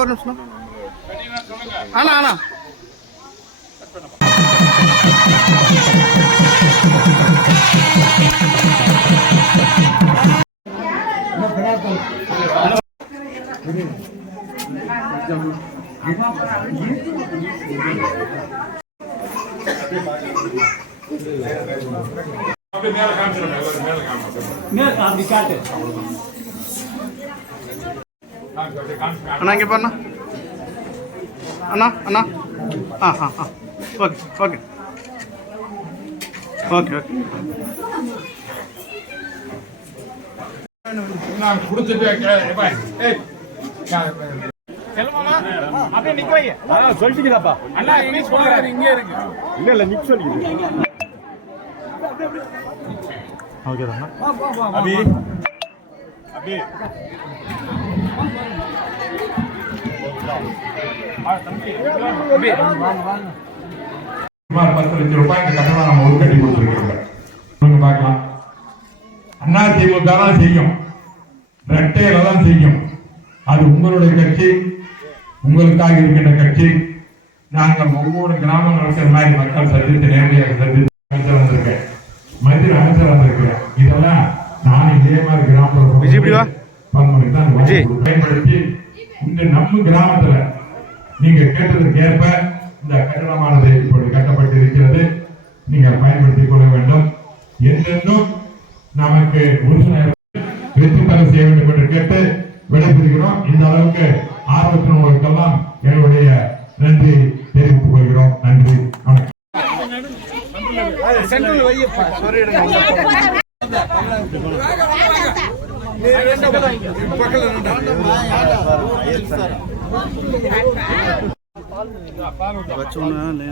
ஒரு நிமிஷம் அண்ணா அண்ணா. மேல காமிச்சிருங்க எல்லாரும் மேல காமிச்சிருங்க. அப்படி காட்டு. காமிச்சு காமிச்சு அண்ணா இங்கே பாருண்ணா. அண்ணா அண்ணா. ஆ ஆ ஆ. ஓகே ஓகே ஓகே ஓகே நான் கொடுத்துட்டு அப்படியே நிக்க வைங்க சொல்லிட்டீங்களாப்பா? அண்ணா இங்கிலீஷ் சொல்றாரு இங்கே இருக்கு இல்ல இல்ல நிக்க சொல்லிக்கிறேன் ஓகே தானா அபி. அபி. சுமார் பத்து லட்சம் ரூபாய் இந்த கட்டணம் நம்ம உருக்கட்டி கொடுத்துருக்கோம் சொல்லுங்க பார்க்கலாம் அண்ணா திமுக தான் செய்யும் ரெட்டையில தான் செய்யும் அது உங்களுடைய கட்சி உங்களுக்காக இருக்கின்ற கட்சி நாங்கள் ஒவ்வொரு கிராமங்கள் இருக்கிற மாதிரி மக்கள் சந்தித்து நேரடியாக சந்தித்து அமைச்சர் வந்திருக்கேன் மந்திரி அமைச்சர் வந்திருக்கிறேன் இதெல்லாம் நான் இதே மாதிரி கிராமத்தில். பன்முறை தான் விஜய். பயன்படுத்தி இந்த நம்ம கிராமத்துல நீங்க கேட்டதற்கு ஏற்ப இந்த கட்டணமானது இப்பொழுது கட்டப்பட்டு இருக்கிறது நீங்கள் பயன்படுத்திக் கொள்ள வேண்டும். என்றென்றும் நமக்கு உறுப்பினர் வெற்றி பெற செய்ய வேண்டும் என்று கேட்டு விடைபெறுகிறோம். இந்த அளவுக்கு ஆர்வத்தினர்களுக்கெல்லாம் என்னுடைய நன்றி தெரிவித்துக் கொள்கிறோம். நன்றி. வணக்கம். சென்ட்ரல் வையப்பா. வச்சோன்னா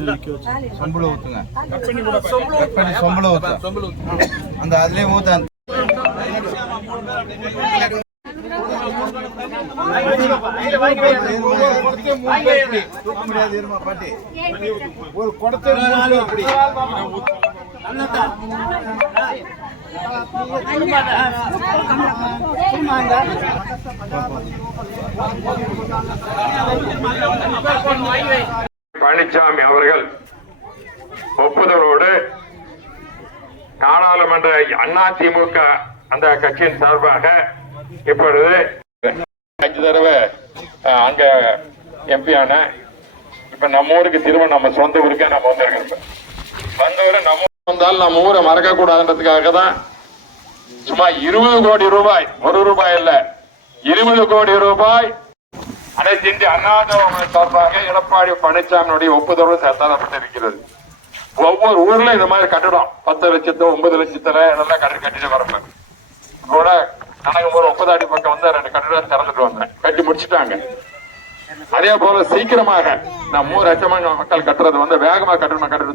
நிற்க வச்சு சொம்பளம் ஊத்துங்க கட் பண்ணி சொம்பளம் ஊத்து பழனிசாமி அவர்கள் ஒப்புதலோடு நாடாளுமன்ற அண்ணா திமுக அந்த கட்சியின் சார்பாக இப்பொழுது அஞ்சு தடவை அங்க எம்பி ஆன இப்ப நம்ம ஊருக்கு திரும்ப நம்ம சொந்த ஊருக்கே நம்ம வந்திருக்கிறோம். வந்தவரை நம்ம வந்தால் வந்தாலும் நம்ம ஊரை மறக்க கூடாதுன்றதுக்காக தான் சும்மா இருபது கோடி ரூபாய் ஒரு ரூபாய் இல்ல இருபது கோடி ரூபாய் அனைத்து இந்திய அண்ணா சார்பாக எடப்பாடி பழனிசாமியுடைய ஒப்புதலோடு தரப்பட்டிருக்கிறது ஒவ்வொரு ஊர்ல இந்த மாதிரி கட்டடம் பத்து லட்சத்து ஒன்பது லட்சத்துல இதெல்லாம் கட்டி கட்டிட்டு வரப்ப கூட கனகபுரம் ஒன்பதாடி பக்கம் வந்து ரெண்டு கட்டிடம் திறந்துட்டு வந்தேன். கட்டி முடிச்சிட்டாங்க. அதே போல சீக்கிரமாக நம்ம ஊர் அச்சமான மக்கள் கட்டுறது வந்து வேகமா கட்டணும் கட்டுறது